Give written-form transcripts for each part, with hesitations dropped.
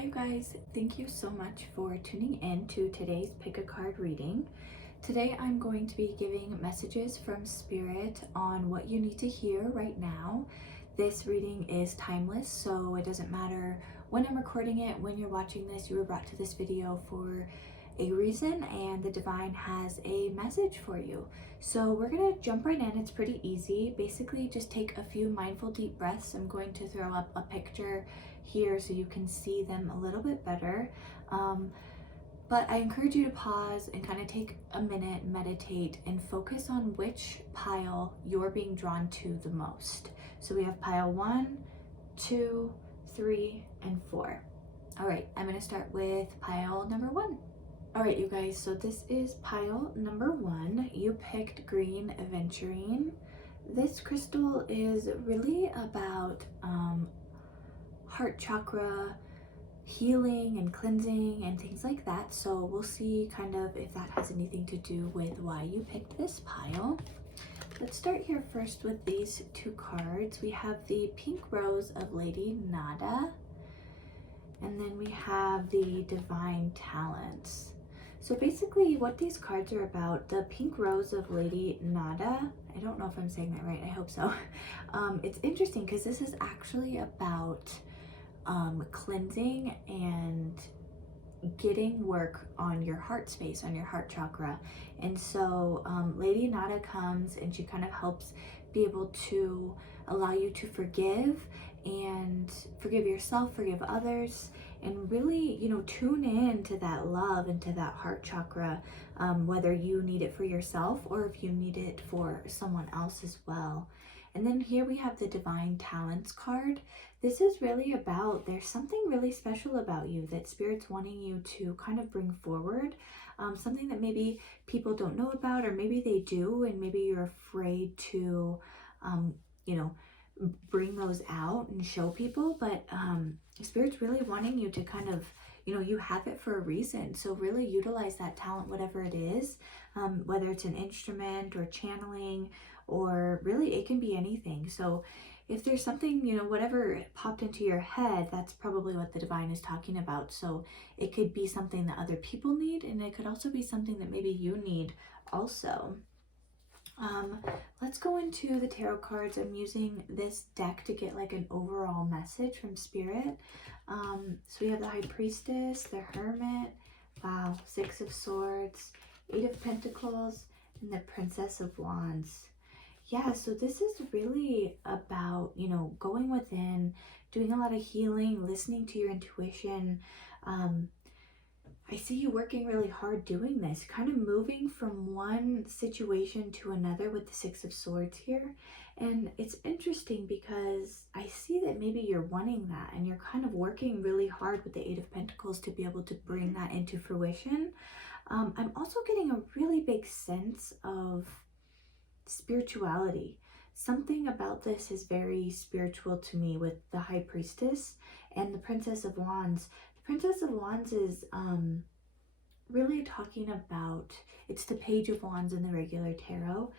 Hi you guys, thank you so much for tuning in to today's pick a card reading. Today I'm going to be giving messages from Spirit on what you need to hear right now. This reading is timeless, so it doesn't matter when I'm recording it, when you're watching this, you were brought to this video for a reason and the divine has a message for you. So we're gonna jump right in. It's pretty easy. Basically just take a few mindful deep breaths. I'm going to throw up a picture here so you can see them a little bit better. But I encourage you to pause and kind of take a minute, meditate, and focus on which pile you're being drawn to the most. So we have pile 1, 2, 3, and 4. All right, I'm gonna start with pile number 1. All right, you guys, so this is pile number 1. You picked green aventurine. This crystal is really about heart chakra healing and cleansing and things like that. So we'll see kind of if that has anything to do with why you picked this pile. Let's start here first with these two cards. We have the Pink Rose of Lady Nada, and then we have the Divine Talents. So basically what these cards are about, the Pink Rose of Lady Nada, I don't know if I'm saying that right, I hope so. It's interesting because this is actually about cleansing and getting work on your heart space, on your heart chakra. And so Lady Nada comes and she kind of helps be able to allow you to forgive and forgive yourself, forgive others, and really, you know, tune in to that love and to that heart chakra, whether you need it for yourself or if you need it for someone else as well. And then here we have the Divine Talents card. This is really about, there's something really special about you that Spirit's wanting you to kind of bring forward, something that maybe people don't know about, or maybe they do, and maybe you're afraid to, you know, bring those out and show people, but Spirit's really wanting you to kind of, you know, you have it for a reason. So really utilize that talent, whatever it is, whether it's an instrument or channeling, or really it can be anything. So if there's something, you know, whatever popped into your head, that's probably what the divine is talking about. So it could be something that other people need, and it could also be something that maybe you need also. Let's go into the tarot cards. I'm using this deck to get like an overall message from Spirit. So we have the High Priestess, the Hermit, wow, 6 of Swords, 8 of Pentacles, and the Princess of Wands. Yeah, so this is really about, you know, going within, doing a lot of healing, listening to your intuition. I see you working really hard doing this, kind of moving from one situation to another with the 6 of Swords here. And it's interesting because I see that maybe you're wanting that and you're kind of working really hard with the 8 of Pentacles to be able to bring that into fruition. I'm also getting a really big sense of spirituality. Something about this is very spiritual to me with the High Priestess and the Princess of Wands. The Princess of Wands is really talking about, it's the Page of Wands in the regular tarot,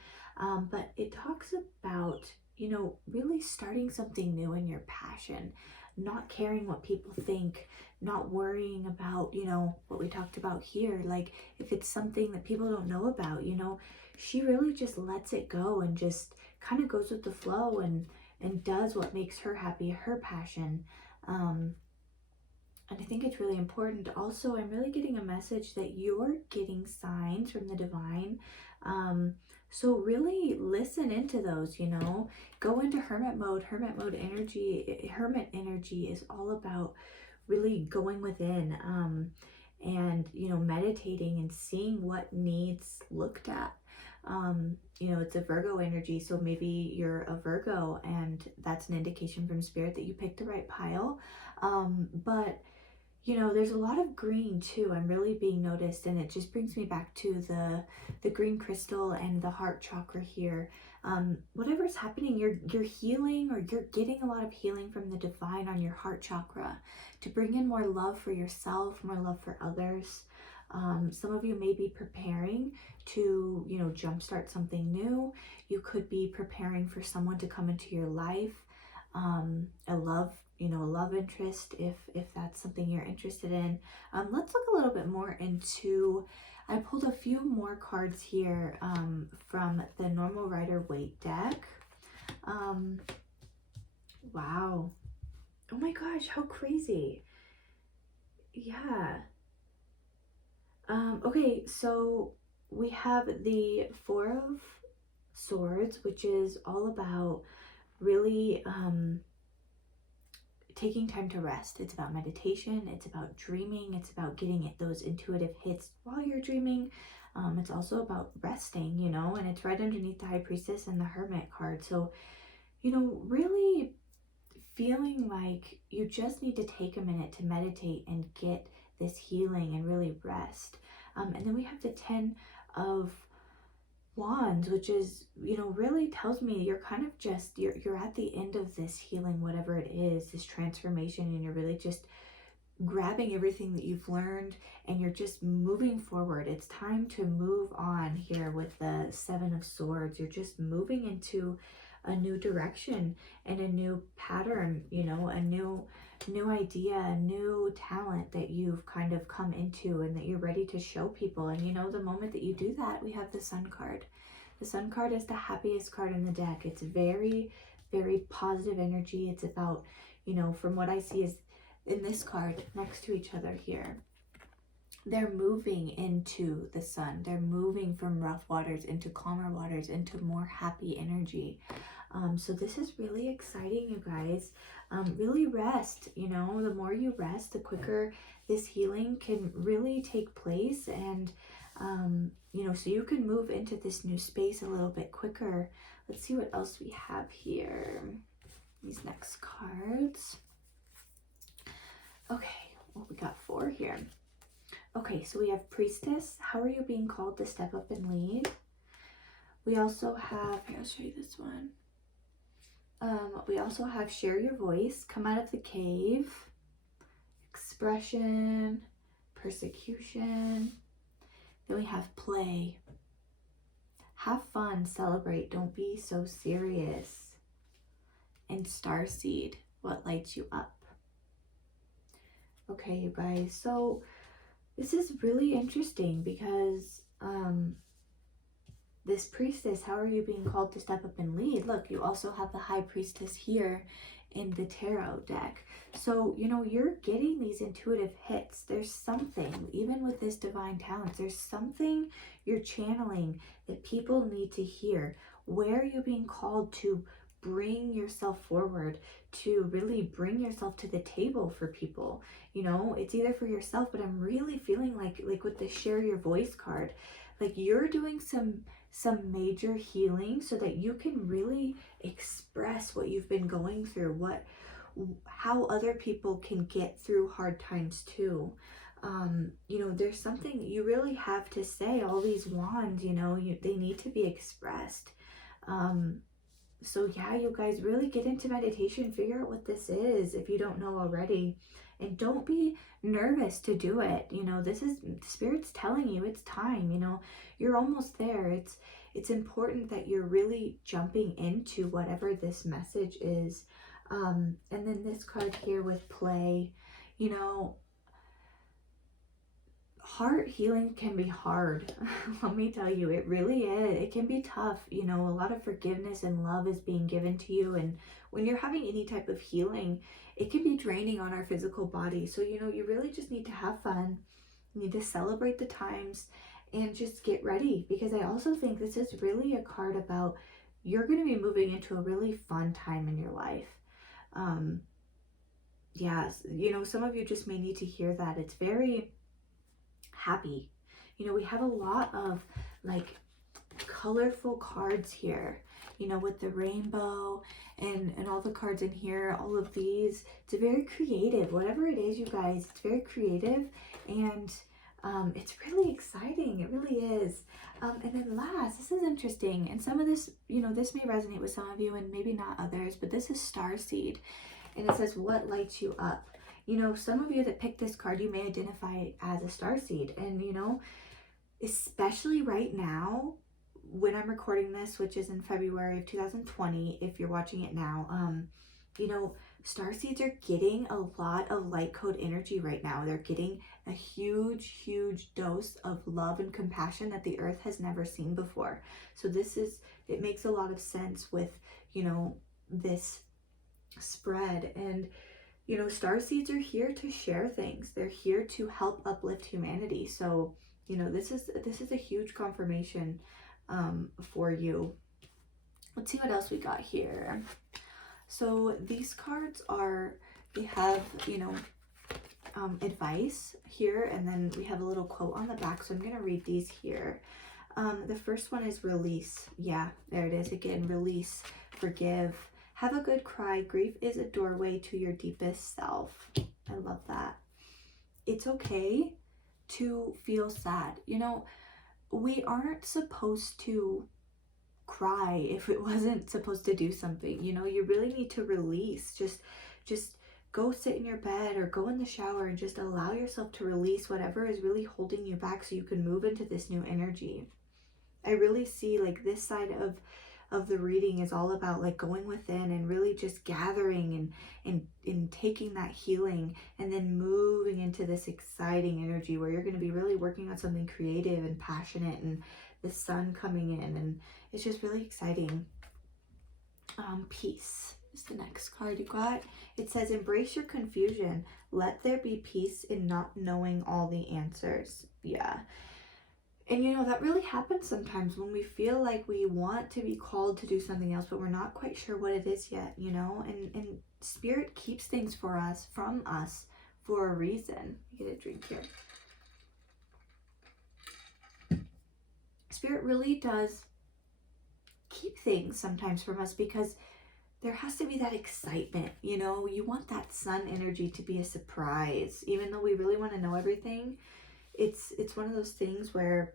but it talks about, you know, really starting something new in your passion, not caring what people think, not worrying about, you know, what we talked about here. Like if it's something that people don't know about, you know, she really just lets it go and just kind of goes with the flow and does what makes her happy, her passion. And I think it's really important. Also, I'm really getting a message that you're getting signs from the divine. So really listen into those, you know, go into hermit mode. Hermit energy is all about really going within, and, you know, meditating and seeing what needs looked at. You know, it's a Virgo energy, so maybe you're a Virgo and that's an indication from Spirit that you picked the right pile. But you know, there's a lot of green too. I'm really being noticed, and it just brings me back to the green crystal and the heart chakra here. Whatever's happening, you're healing, or you're getting a lot of healing from the divine on your heart chakra to bring in more love for yourself, more love for others. Some of you may be preparing to, you know, jumpstart something new. You could be preparing for someone to come into your life. a love, a love interest, if that's something you're interested in. Let's look a little bit more into, I pulled a few more cards here from the Normal Rider Waite deck. Wow. Oh my gosh, how crazy. Yeah. Okay, so we have the Four of Swords, which is all about really taking time to rest. It's about meditation, it's about dreaming, it's about getting those intuitive hits while you're dreaming. It's also about resting, and it's right underneath the High Priestess and the Hermit card. So, really feeling like you just need to take a minute to meditate and get this healing and really rest. And then we have the 10 of Wands, which is, really tells me you're kind of just, you're at the end of this healing, whatever it is, this transformation, and you're really just grabbing everything that you've learned and you're just moving forward. It's time to move on here with the Seven of Swords. You're just moving into a new direction and a new pattern, a new idea, a new talent that you've kind of come into and that you're ready to show people. And the moment that you do that, we have the Sun card. The Sun card is the happiest card in the deck. It's very, very positive energy. It's about, from what I see is in this card next to each other here, they're moving into the sun. They're moving from rough waters into calmer waters, into more happy energy. So this is really exciting, you guys. Really rest, the more you rest, the quicker this healing can really take place. And, so you can move into this new space a little bit quicker. Let's see what else we have here. These next cards. Okay, well, we got 4 here. Okay, so we have Priestess. How are you being called to step up and lead? We also have, here, I'll show you this one. We also have Share Your Voice, Come Out of the Cave, Expression, Persecution. Then we have Play. Have fun, celebrate, don't be so serious. And Starseed, What Lights You Up. Okay, you guys, so this is really interesting because this Priestess, how are you being called to step up and lead? Look, you also have the High Priestess here in the tarot deck. So, you're getting these intuitive hits. There's something, even with this divine talent, there's something you're channeling that people need to hear. Where are you being called to bring yourself forward, to really bring yourself to the table for people? It's either for yourself, but I'm really feeling like with the Share Your Voice card, like you're doing some major healing so that you can really express what you've been going through, how other people can get through hard times too. There's something you really have to say. All these wands, they need to be expressed. So yeah, you guys, really get into meditation, figure out what this is if you don't know already, and don't be nervous to do it. This is Spirit's telling you it's time. You're almost there. It's important that you're really jumping into whatever this message is. And then this card here with Play, heart healing can be hard. Let me tell you, it really is. It can be tough. A lot of forgiveness and love is being given to you. And when you're having any type of healing, it can be draining on our physical body. So, you really just need to have fun. You need to celebrate the times and just get ready. Because I also think this is really a card about you're going to be moving into a really fun time in your life. Yes, some of you just may need to hear that. It's very happy. We have a lot of like colorful cards here, with the rainbow and all the cards in here, all of these. It's very creative. Whatever it is, you guys, it's very creative, and it's really exciting. It really is. And then last, this is interesting, and some of this, this may resonate with some of you and maybe not others, but this is Starseed, and it says, what lights you up? Some of you that picked this card, you may identify as a starseed. And, especially right now, when I'm recording this, which is in February of 2020, if you're watching it now, You know, star seeds are getting a lot of light code energy right now. They're getting a huge, huge dose of love and compassion that the earth has never seen before. So it makes a lot of sense with, you know, this spread. And, you know, star seeds are here to share things. They're here to help uplift humanity. So, you know, this is a huge confirmation for you. Let's see what else we got here. So these cards we have, you know, advice here, and then we have a little quote on the back. So I'm going to read these here. The first one is release. Yeah, there it is again. Release, forgive, have a good cry. Grief is a doorway to your deepest self. I love that. It's okay to feel sad. You know, we aren't supposed to cry if it wasn't supposed to do something. You know, you really need to release. Just go sit in your bed or go in the shower and just allow yourself to release whatever is really holding you back so you can move into this new energy. I really see like this side of the reading is all about like going within and really just gathering and taking that healing and then moving into this exciting energy where you're going to be really working on something creative and passionate, and the sun coming in, and it's just really exciting. Peace is the next card you got. It says, embrace your confusion. Let there be peace in not knowing all the answers. Yeah. And you know, that really happens sometimes when we feel like we want to be called to do something else, but we're not quite sure what it is yet, you know, and Spirit keeps things from us for a reason. Get a drink here. Spirit really does keep things sometimes from us because there has to be that excitement, you know. You want that sun energy to be a surprise, even though we really want to know everything. It's one of those things where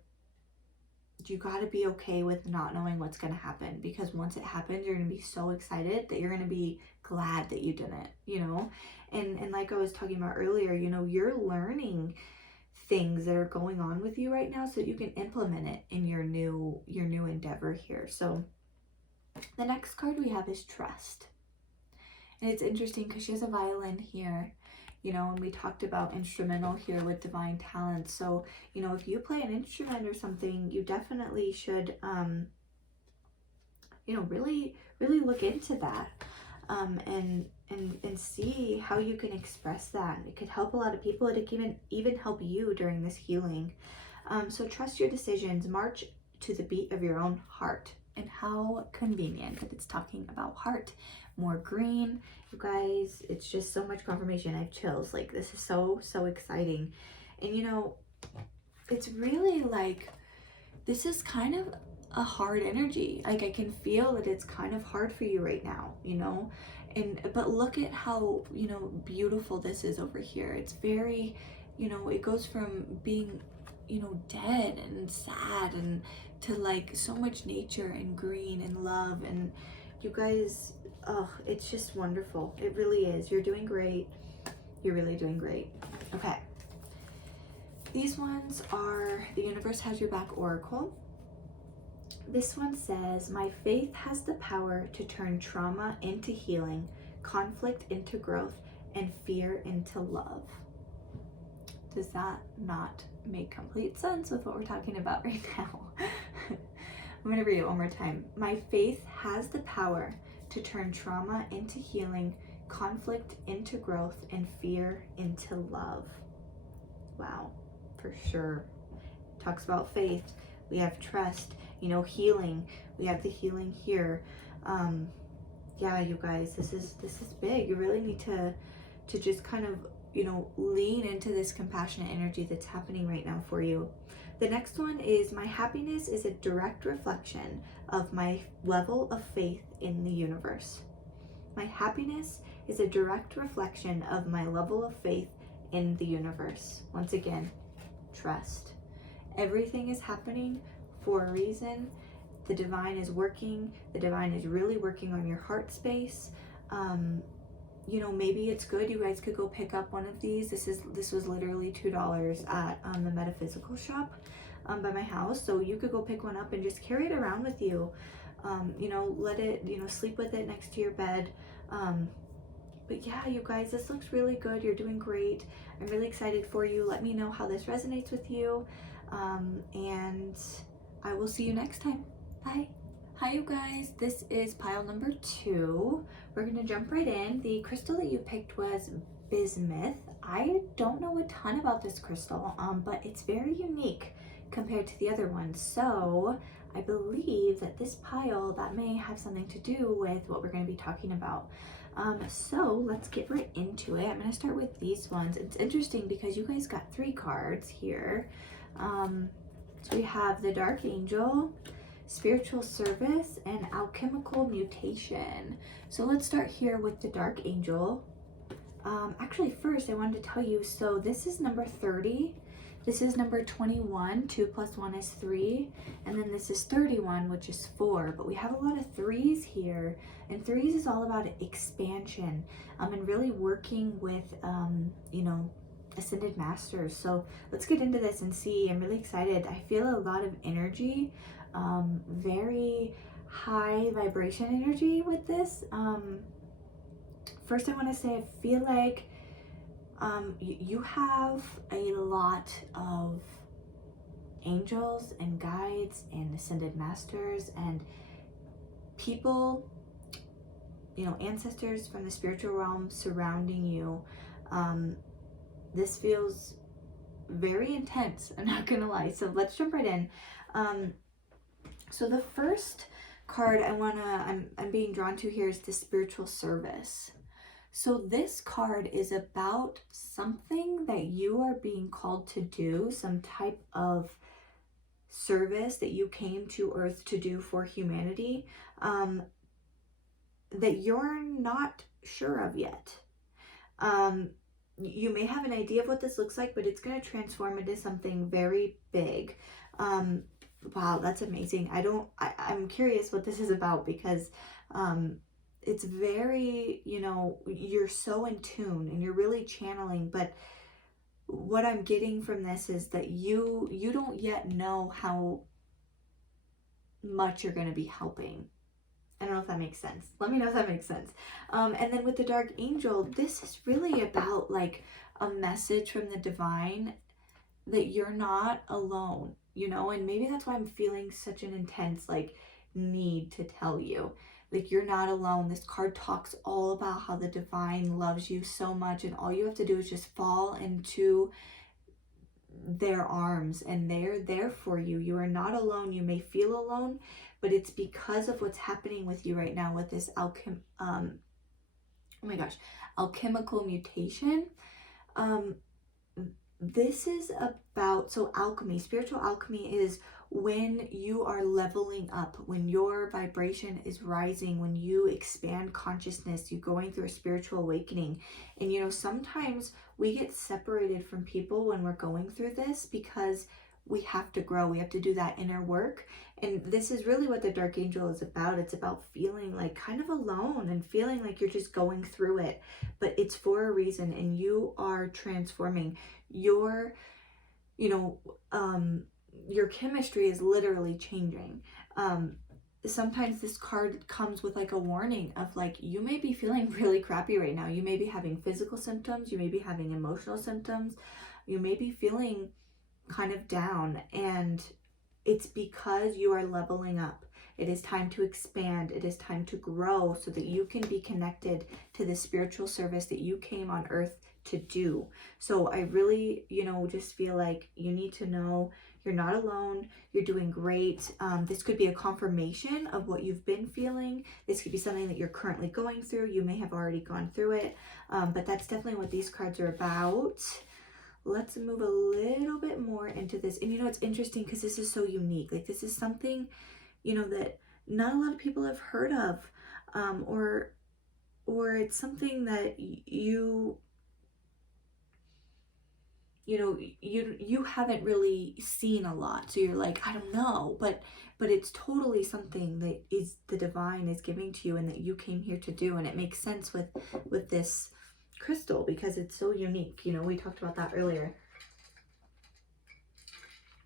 you got to be okay with not knowing what's going to happen, because once it happens, you're going to be so excited that you're going to be glad that you didn't, you know. And like I was talking about earlier, you know, you're learning things that are going on with you right now so that you can implement it in your new endeavor here. So the next card we have is trust. And it's interesting because she has a violin here, you know, and we talked about instrumental here with divine talent. So, you know, if you play an instrument or something, you definitely should, you know, really look into that, and see how you can express that. It could help a lot of people. It can even help you during this healing. So trust your decisions. March to the beat of your own heart. And how convenient that it's talking about heart. More green, you guys. It's just so much confirmation. I have chills. Like, this is so exciting. And you know, it's really like, this is kind of a hard energy. Like, I can feel that it's kind of hard for you right now, you know. But look at how, you know, beautiful this is over here. It's very, you know, it goes from being, you know, dead and sad and to like so much nature and green and love. And you guys, oh, it's just wonderful. It really is. You're doing great. You're really doing great. Okay. These ones are the Universe Has Your Back Oracle. This one says, my faith has the power to turn trauma into healing, conflict into growth, and fear into love. Does that not make complete sense with what we're talking about right now? I'm going to read it one more time. My faith has the power to turn trauma into healing, conflict into growth, and fear into love. Wow, for sure. Talks about faith. We have trust, you know, healing. We have the healing here. Yeah, you guys, this is big. You really need to just kind of, you know, lean into this compassionate energy that's happening right now for you. The next one is, my happiness is a direct reflection of my level of faith in the universe. My happiness is a direct reflection of my level of faith in the universe. Once again, trust. Everything is happening for a reason. The divine is working. The divine is really working on your heart space. You know, maybe it's good. You guys could go pick up one of these. This was literally $2 at the metaphysical shop by my house. So you could go pick one up and just carry it around with you. You know, let it, you know, sleep with it next to your bed. But yeah, you guys, this looks really good. You're doing great. I'm really excited for you. Let me know how this resonates with you. And I will see you next time. Bye. Hi, you guys. This is pile number 2. We're going to jump right in. The crystal that you picked was bismuth. I don't know a ton about this crystal, but it's very unique compared to the other ones. So I believe that this pile, that may have something to do with what we're going to be talking about. So let's get right into it. I'm going to start with these ones. It's interesting because you guys got 3 cards here. So we have the Dark Angel, Spiritual Service, and Alchemical Mutation. So let's start here with the Dark Angel. Actually, first I wanted to tell you, so this is number 30. This is number 21, 2 plus 1 is 3, and then this is 31, which is 4, but we have a lot of 3s here, and 3s is all about expansion, and really working with, you know, Ascended Masters. So let's get into this and see. I'm really excited. I feel a lot of energy, very high vibration energy with this. First I want to say I feel like you have a lot of angels and guides and Ascended Masters and people, you know, ancestors from the spiritual realm surrounding you. This feels very intense, I'm not gonna lie. So let's jump right in. So the first card I'm being drawn to here is the Spiritual Service. So this card is about something that you are being called to do, some type of service that you came to Earth to do for humanity, that you're not sure of yet. You may have an idea of what this looks like, but it's going to transform into something very big. Wow, that's amazing. I'm curious what this is about, because it's very, you know, you're so in tune and you're really channeling, but what I'm getting from this is that you don't yet know how much you're going to be helping. I don't know if that makes sense. Let me know if that makes sense. And then with the Dark Angel, this is really about like a message from the divine that you're not alone, you know, and maybe that's why I'm feeling such an intense like need to tell you. Like, you're not alone. This card talks all about how the divine loves you so much, and all you have to do is just fall into their arms, and they're there for you. You are not alone. You may feel alone, but it's because of what's happening with you right now with this alchemical mutation. This is about, so alchemy, spiritual alchemy is when you are leveling up, when your vibration is rising, when you expand consciousness, you're going through a spiritual awakening. And you know, sometimes we get separated from people when we're going through this because we have to grow, we have to do that inner work. And this is really what the Dark Angel is about. It's about feeling like kind of alone and feeling like you're just going through it, but it's for a reason, and you are transforming. Your, you know, your chemistry is literally changing. Sometimes this card comes with like a warning of like, you may be feeling really crappy right now. You may be having physical symptoms. You may be having emotional symptoms. You may be feeling kind of down, and it's because you are leveling up. It is time to expand. It is time to grow so that you can be connected to the spiritual service that you came on earth to do. So I really, you know, just feel like you need to know you're not alone. You're doing great. This could be a confirmation of what you've been feeling. This could be something that you're currently going through. You may have already gone through it, but that's definitely what these cards are about. Let's move a little bit more into this. And you know, it's interesting because this is so unique. Like, this is something, you know, that not a lot of people have heard of, or it's something that you know, you haven't really seen a lot. So you're like, I don't know, but it's totally something that is the divine is giving to you and that you came here to do. And it makes sense with this crystal because it's so unique. You know, we talked about that earlier.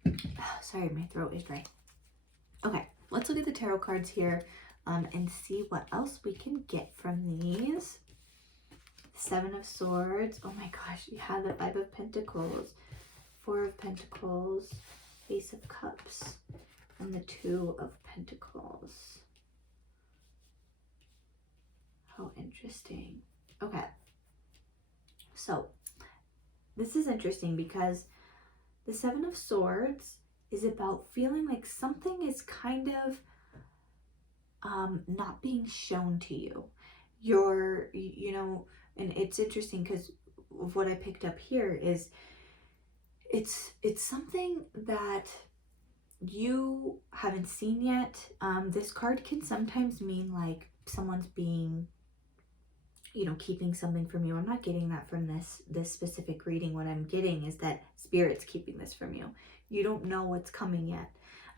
Oh, sorry, my throat is dry. Okay, let's look at the tarot cards here and see what else we can get from these. Seven of Swords. Oh my gosh, you have the Five of Pentacles, Four of Pentacles, Ace of Cups, and the Two of Pentacles. How interesting. Okay. So, this is interesting because the Seven of Swords is about feeling like something is kind of not being shown to you. You know, and it's interesting because what I picked up here is it's something that you haven't seen yet. This card can sometimes mean like someone's being, you know, keeping something from you. I'm not getting that from this specific reading. What I'm getting is that Spirit's keeping this from you. You don't know what's coming yet.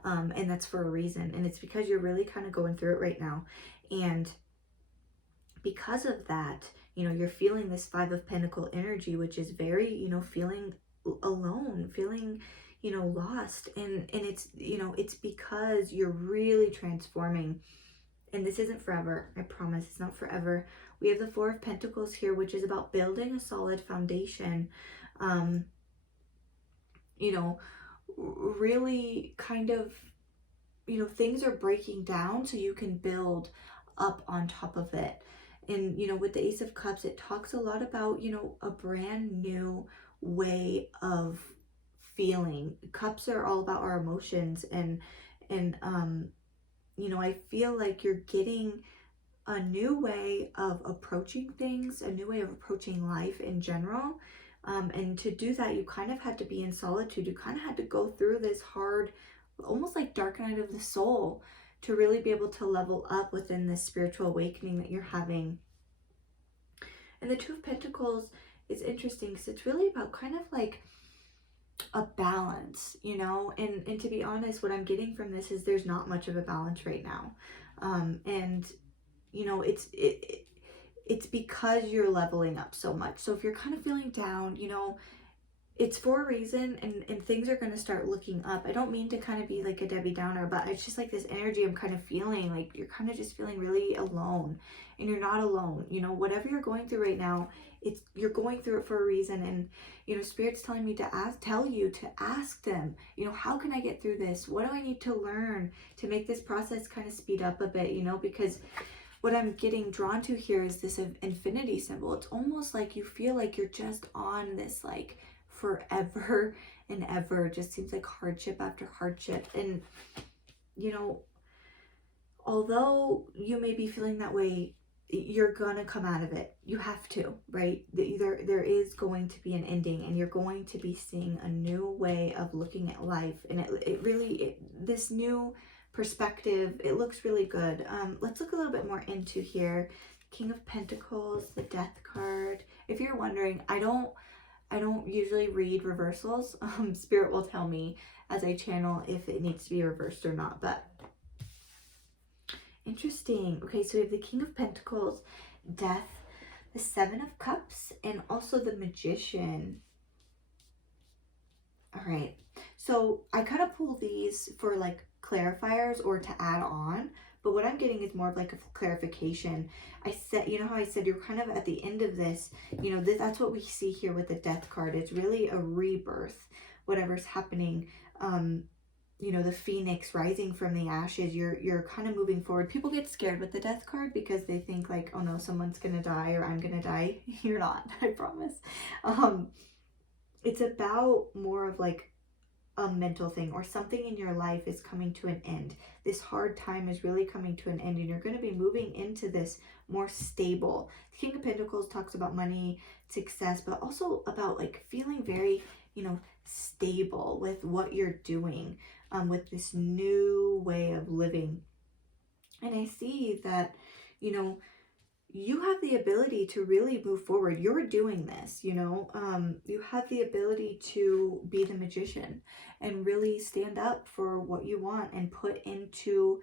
And that's for a reason. And it's because you're really kind of going through it right now. And because of that, you know, you're feeling this Five of Pentacle energy, which is very, you know, feeling alone, feeling, you know, lost. And it's, you know, it's because you're really transforming. And this isn't forever. I promise it's not forever. We have the Four of Pentacles here, which is about building a solid foundation. You know, really kind of, you know, things are breaking down so you can build up on top of it. And, you know, with the Ace of Cups, it talks a lot about, you know, a brand new way of feeling. Cups are all about our emotions. And you know, I feel like you're getting a new way of approaching things, a new way of approaching life in general. And to do that, you kind of had to be in solitude. You kind of had to go through this hard, almost like dark night of the soul, to really be able to level up within this spiritual awakening that you're having. And the Two of Pentacles is interesting because it's really about kind of like a balance, you know, and to be honest, what I'm getting from this is there's not much of a balance right now. And you know, it's because you're leveling up so much. So if you're kind of feeling down, you know, it's for a reason, and things are going to start looking up. I don't mean to kind of be like a Debbie Downer, but it's just like this energy I'm kind of feeling, like you're kind of just feeling really alone, and you're not alone. You know, whatever you're going through right now, you're going through it for a reason. And, you know, Spirit's telling me to tell you to ask them, you know, how can I get through this? What do I need to learn to make this process kind of speed up a bit, you know, because what I'm getting drawn to here is this infinity symbol. It's almost like you feel like you're just on this like forever and ever. It just seems like hardship after hardship. And, you know, although you may be feeling that way, you're gonna come out of it. You have to, right? There is going to be an ending, and you're going to be seeing a new way of looking at life. And it really, this new perspective, it looks really good. Let's look a little bit more into here. King of Pentacles, the Death card. If you're wondering, I don't usually read reversals. Spirit will tell me as I channel if it needs to be reversed or not, but interesting. Okay, so we have the King of Pentacles, Death, the Seven of Cups, and also the Magician. All right, so I kind of pull these for like clarifiers or to add on, but what I'm getting is more of like a clarification. I said, you know how I said you're kind of at the end of this, you know, that's what we see here with the Death card. It's really a rebirth, whatever's happening. You know, the phoenix rising from the ashes, you're kind of moving forward. People get scared with the Death card because they think like, oh no, someone's gonna die or I'm gonna die. You're not, I promise. It's about more of like a mental thing, or something in your life is coming to an end. This hard time is really coming to an end, and you're going to be moving into this more stable. The King of Pentacles talks about money, success, but also about like feeling very, you know, stable with what you're doing, with this new way of living. And I see that, you know, you have the ability to really move forward. You're doing this, you know, you have the ability to be the magician and really stand up for what you want and put into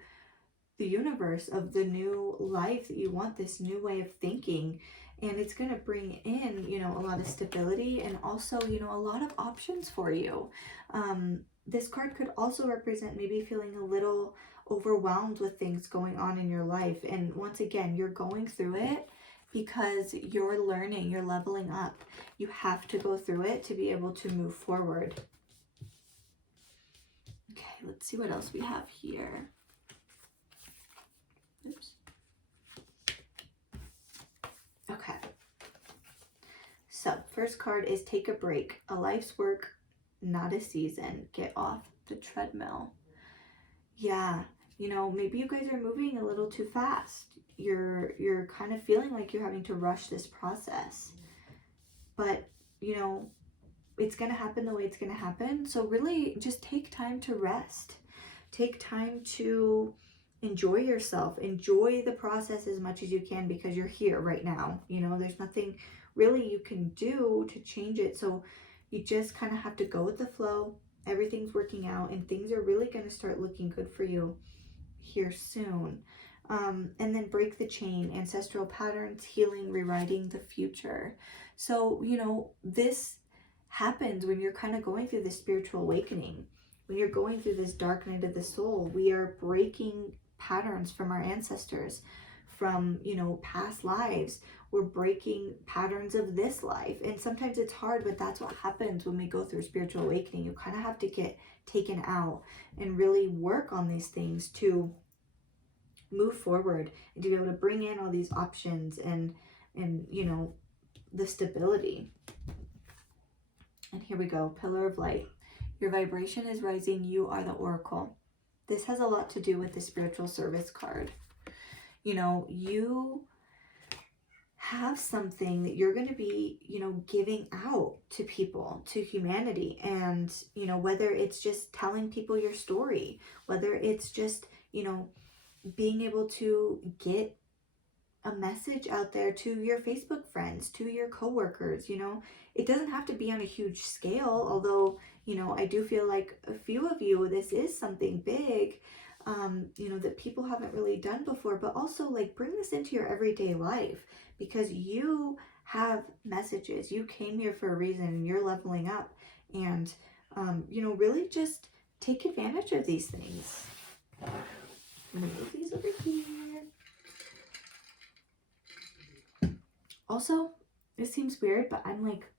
the universe of the new life that you want, this new way of thinking. And it's going to bring in, you know, a lot of stability and also, you know, a lot of options for you. This card could also represent maybe feeling a little overwhelmed with things going on in your life. And once again, you're going through it because you're learning, you're leveling up. You have to go through it to be able to move forward. Okay, let's see what else we have here. Oops. Okay. So, first card is take a break. A life's work, not a season. Get off the treadmill. Yeah, you know, maybe you guys are moving a little too fast. You're kind of feeling like you're having to rush this process. But, you know, it's going to happen the way it's going to happen. So really just take time to rest. Take time to enjoy yourself. Enjoy the process as much as you can because you're here right now. You know, there's nothing really you can do to change it. So you just kind of have to go with the flow. Everything's working out and things are really going to start looking good for you here soon. And then break the chain, ancestral patterns, healing, rewriting the future. So, you know, this happens when you're kind of going through this spiritual awakening. When you're going through this dark night of the soul, we are breaking patterns from our ancestors, from, you know, past lives. We're breaking patterns of this life. And sometimes it's hard, but that's what happens when we go through spiritual awakening. You kind of have to get taken out and really work on these things to move forward and to be able to bring in all these options and you know, the stability. And here we go, pillar of light. Your vibration is rising. You are the oracle. This has a lot to do with the spiritual service card. You know, you have something that you're going to be, you know, giving out to people, to humanity. And, you know, whether it's just telling people your story, whether it's just, you know, being able to get a message out there to your Facebook friends, to your coworkers, you know, it doesn't have to be on a huge scale. Although, you know, I do feel like a few of you, this is something big, you know, that people haven't really done before, but also like bring this into your everyday life because you have messages. You came here for a reason and you're leveling up and, you know, really just take advantage of these things. I'm gonna move these over here. Also, this seems weird, but I'm like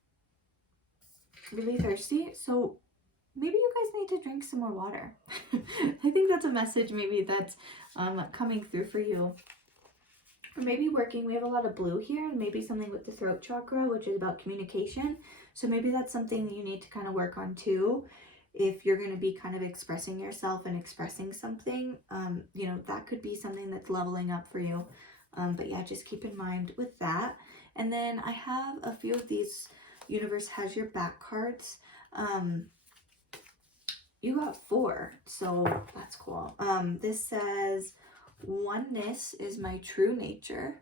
really thirsty, so maybe you guys need to drink some more water. I think that's a message maybe that's coming through for you. Or maybe working, we have a lot of blue here, and maybe something with the throat chakra, which is about communication. So maybe that's something that you need to kind of work on too. If you're going to be kind of expressing yourself and expressing something, you know, that could be something that's leveling up for you. But yeah, just keep in mind with that. And then I have a few of these Universe Has Your Back cards. You got 4, so that's cool. This says, oneness is my true nature.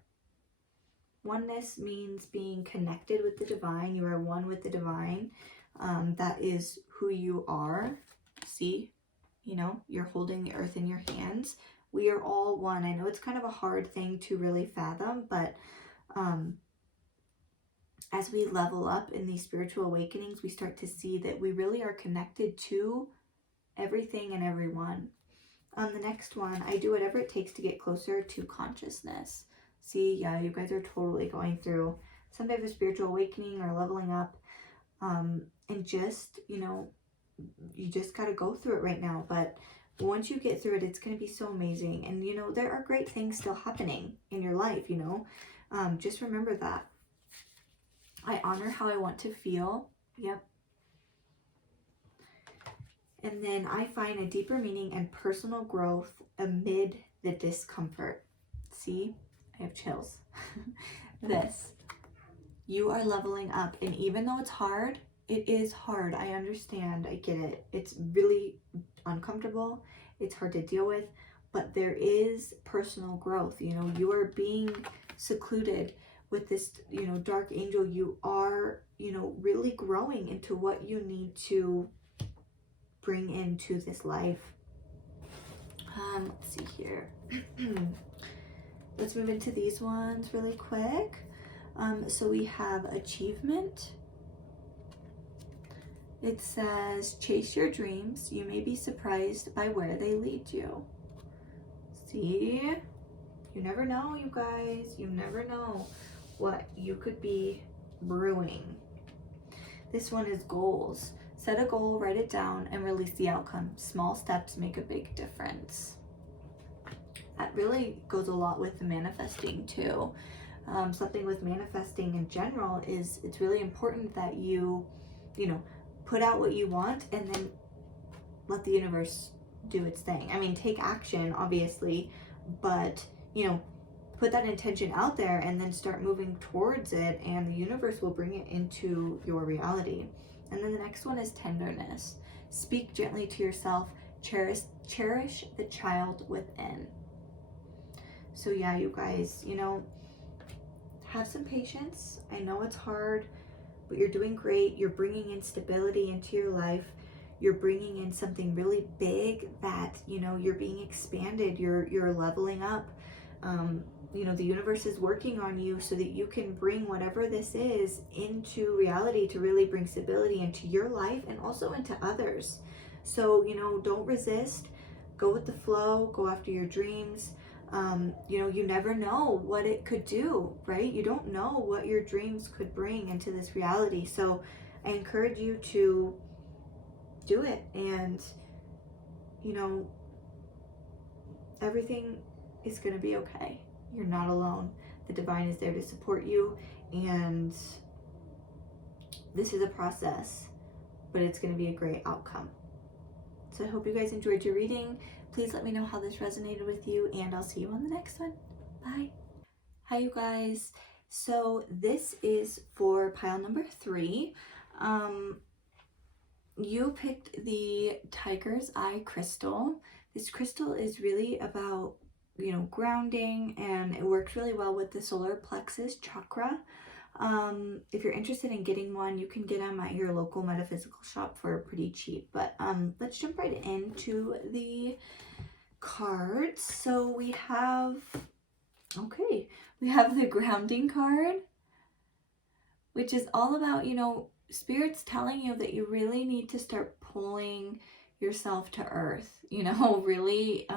Oneness means being connected with the divine. You are one with the divine. That is who you are. See, you know, you're holding the earth in your hands. We are all one. I know it's kind of a hard thing to really fathom, but as we level up in these spiritual awakenings, we start to see that we really are connected to everything and everyone. The next one, I do whatever it takes to get closer to consciousness. See, yeah, you guys are totally going through some type of spiritual awakening or leveling up. And just, you know, you just got to go through it right now. But once you get through it, it's going to be so amazing. And, you know, there are great things still happening in your life, you know. Just remember that. I honor how I want to feel. Yep. And then I find a deeper meaning and personal growth amid the discomfort. See, I have chills. This. You are leveling up. And even though it's hard, it is hard. I understand. I get it. It's really uncomfortable. It's hard to deal with. But there is personal growth. You know, you are being secluded with this, you know, dark angel. You are, you know, really growing into what you need to bring into this life. Let's see here. Let's move into these ones really quick. So we have achievement. It says, chase your dreams. You may be surprised by where they lead you. See? You never know, you guys. You never know what you could be brewing. This one is goals. Set a goal, write it down, and release the outcome. Small steps make a big difference. That really goes a lot with the manifesting too. Something with manifesting in general is it's really important that you put out what you want and then let the universe do its thing. I mean, take action, obviously, but, put that intention out there and then start moving towards it, and the universe will bring it into your reality. And then the next one is tenderness. Speak gently to yourself. Cherish the child within. So yeah, you guys, have some patience. I know it's hard, but you're doing great. You're bringing in stability into your life. You're bringing in something really big that, you're being expanded. You're leveling up. The universe is working on you so that you can bring whatever this is into reality to really bring stability into your life and also into others. So, don't resist. Go with the flow. Go after your dreams. You never know what it could do, right? You don't know what your dreams could bring into this reality. So I encourage you to do it, and everything is going to be okay. You're not alone. The divine is there to support you, and this is a process, but it's going to be a great outcome. So I hope you guys enjoyed your reading. Please let me know how this resonated with you, and I'll see you on the next one. Bye. Hi, you guys. So this is for pile number 3. You picked the Tiger's Eye crystal. This crystal is really about, grounding, and it works really well with the solar plexus chakra. If you're interested in getting one, you can get them at your local metaphysical shop for pretty cheap. But let's jump right into the cards. So we have the grounding card, which is all about, Spirit's telling you that you really need to start pulling yourself to earth, really,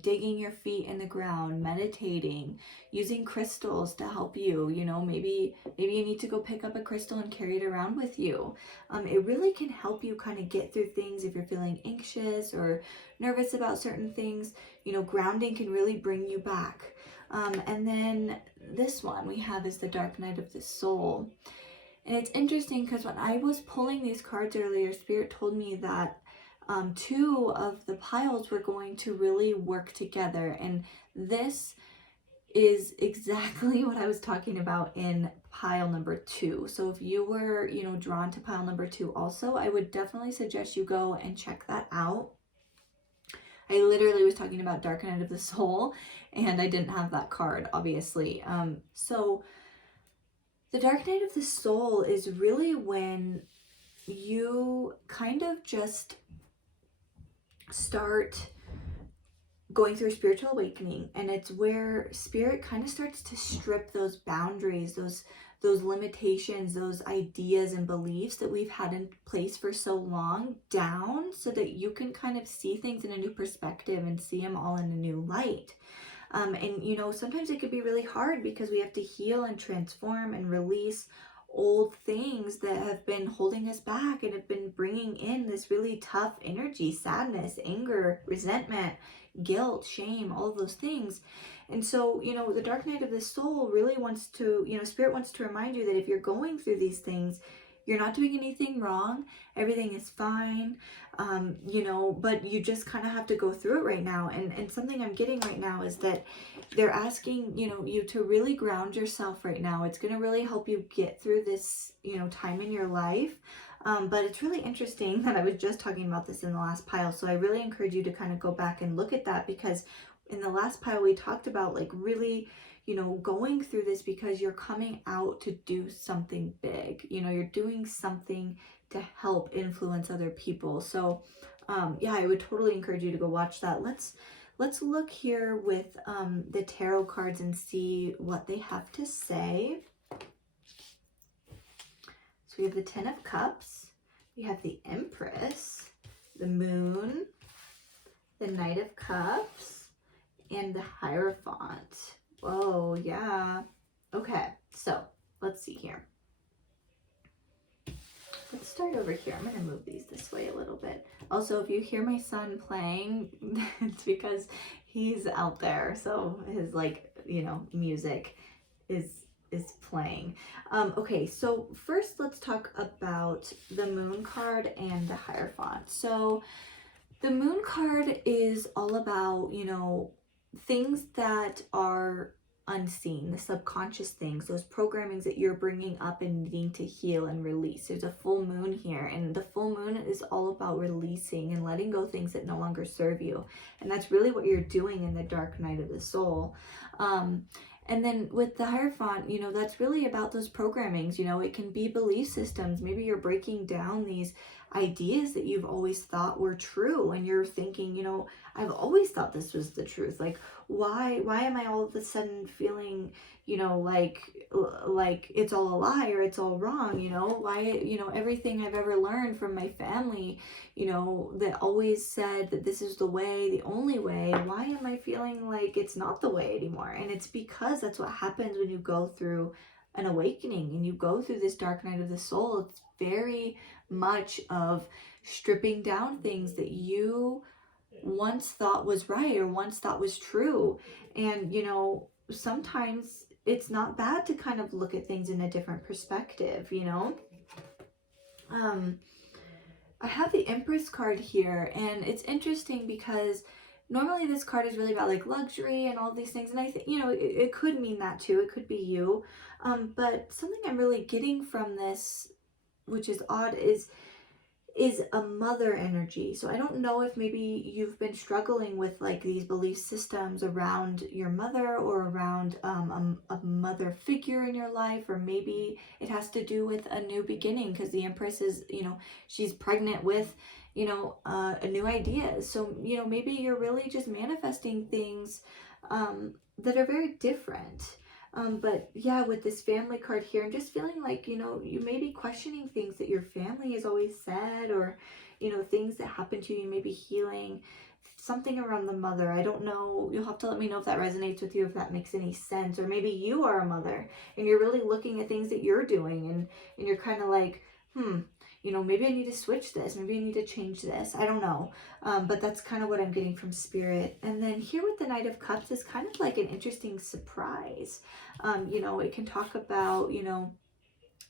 digging your feet in the ground, meditating, using crystals to help you, maybe you need to go pick up a crystal and carry it around with you. It really can help you kind of get through things if you're feeling anxious or nervous about certain things. Grounding can really bring you back. And then this one we have is the Dark Night of the Soul. And it's interesting because when I was pulling these cards earlier, Spirit told me that 2 of the piles were going to really work together. And this is exactly what I was talking about in pile number 2. So if you were, drawn to pile number 2 also, I would definitely suggest you go and check that out. I literally was talking about Dark Night of the Soul, and I didn't have that card, obviously. So the Dark Night of the Soul is really when you kind of just start going through a spiritual awakening, and it's where Spirit kind of starts to strip those boundaries, those limitations, those ideas and beliefs that we've had in place for so long down, so that you can kind of see things in a new perspective and see them all in a new light. And sometimes it could be really hard because we have to heal and transform and release old things that have been holding us back and have been bringing in this really tough energy, sadness, anger, resentment, guilt, shame, all of those things. And so, the Dark Night of the Soul really wants to, Spirit wants to remind you that if you're going through these things, you're not doing anything wrong. Everything is fine. But you just kind of have to go through it right now. And something I'm getting right now is that they're asking, you to really ground yourself right now. It's going to really help you get through this, time in your life. But it's really interesting that I was just talking about this in the last pile. So I really encourage you to kind of go back and look at that, because in the last pile we talked about really, going through this because you're coming out to do something big. You're doing something to help influence other people. So I would totally encourage you to go watch that. Let's look here with the tarot cards and see what they have to say. So we have the 10 of Cups, we have the Empress, the Moon, the Knight of Cups, and the Hierophant. Whoa, yeah. Okay, so let's see here. Let's start over here. I'm going to move these this way a little bit. Also, if you hear my son playing, it's because he's out there. So his, like, you know, music is playing. Okay, so first let's talk about the moon card and the Hierophant. So the moon card is all about, you know, things that are unseen, the subconscious things, those programmings that you're bringing up and needing to heal and release. There's a full moon here, and the full moon is all about releasing and letting go things that no longer serve you. And that's really what you're doing in the dark night of the soul. And then with the Hierophant, you know, that's really about those programmings. You know, it can be belief systems. Maybe you're breaking down these ideas that you've always thought were true, and you're thinking, you know, I've always thought this was the truth. Like, why am I all of a sudden feeling, you know, like it's all a lie or it's all wrong? You know, why, you know, everything I've ever learned from my family, you know, that always said that this is the way, the only way, why am I feeling like it's not the way anymore? And it's because that's what happens when you go through an awakening and you go through this dark night of the soul. It's very much of stripping down things that you once thought was right or once thought was true. And, you know, sometimes it's not bad to kind of look at things in a different perspective, you know. I have the Empress card here, and it's interesting because normally this card is really about like luxury and all these things, and I think, you know, it could mean that too. It could be you. But something I'm really getting from this, which is odd, is a mother energy. So I don't know if maybe you've been struggling with like these belief systems around your mother or around a mother figure in your life, or maybe it has to do with a new beginning, because the Empress is, you know, she's pregnant with, you know, a new idea. So, you know, maybe you're really just manifesting things that are very different. But yeah, with this family card here, I'm just feeling like, you know, you may be questioning things that your family has always said, or, you know, things that happened to you, maybe healing something around the mother. I don't know. You'll have to let me know if that resonates with you, if that makes any sense. Or maybe you are a mother and you're really looking at things that you're doing, and you're kind of like, you know, maybe I need to switch this. Maybe I need to change this. I don't know. But that's kind of what I'm getting from Spirit. And then here with the Knight of Cups is kind of like an interesting surprise. You know, it can talk about, you know,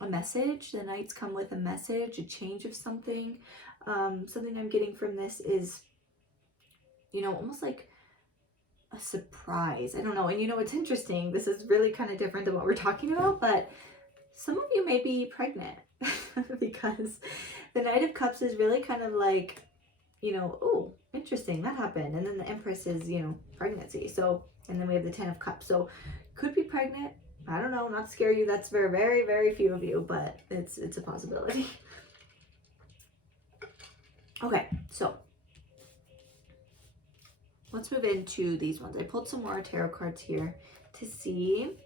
a message. The Knights come with a message, a change of something. Something I'm getting from this is, you know, almost like a surprise. I don't know. And you know, it's interesting. This is really kind of different than what we're talking about, but some of you may be pregnant because the Knight of Cups is really kind of like, you know, oh, interesting, that happened. And then the Empress is, you know, pregnancy. So, and then we have the 10 of Cups. So could be pregnant. I don't know, not to scare you. That's very, very, very few of you, but it's a possibility. Okay, so let's move into these ones. I pulled some more tarot cards here to see.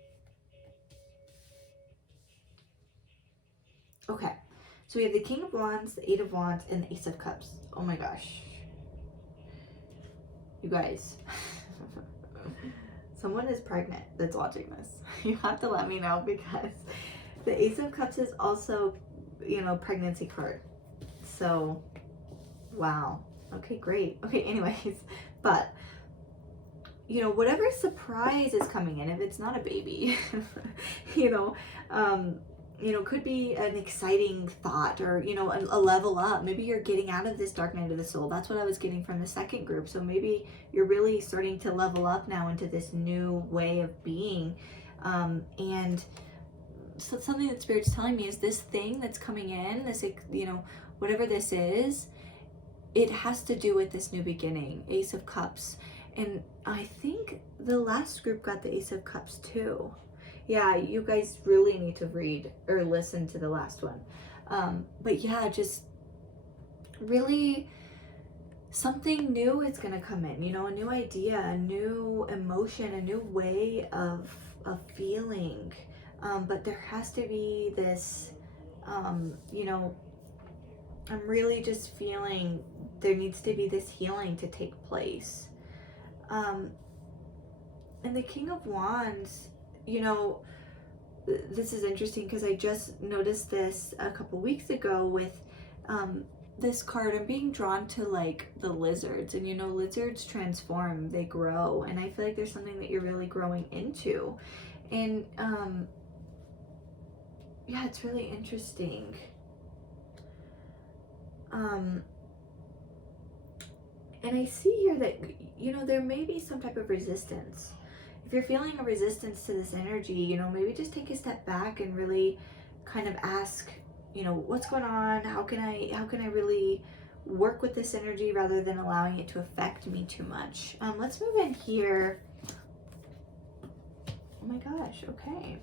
Okay, so we have the King of Wands, the Eight of Wands, and the Ace of Cups. Oh my gosh. You guys. Someone is pregnant that's watching this. You have to let me know, because the Ace of Cups is also, you know, pregnancy card. So, wow. Okay, great. Okay, anyways, but, you know, whatever surprise is coming in, if it's not a baby, you know, could be an exciting thought, or, you know, a level up. Maybe you're getting out of this dark night of the soul. That's what I was getting from the second group. So maybe you're really starting to level up now into this new way of being. And so something that Spirit's telling me is this thing that's coming in, this, you know, whatever this is, it has to do with this new beginning. Ace of Cups. And I think the last group got the Ace of Cups too. Yeah, you guys really need to read or listen to the last one. But yeah, just really something new is going to come in, you know, a new idea, a new emotion, a new way of feeling. But there has to be this, you know, I'm really just feeling there needs to be this healing to take place. And the King of Wands, you know, this is interesting because I just noticed this a couple weeks ago with this card. I'm being drawn to like the lizards, and you know, lizards transform, they grow, and I feel like there's something that you're really growing into. And yeah, it's really interesting. And I see here that, you know, there may be some type of resistance. If you're feeling a resistance to this energy, you know, maybe just take a step back and really kind of ask, you know, what's going on? How can I really work with this energy rather than allowing it to affect me too much? Let's move in here. Oh my gosh, okay.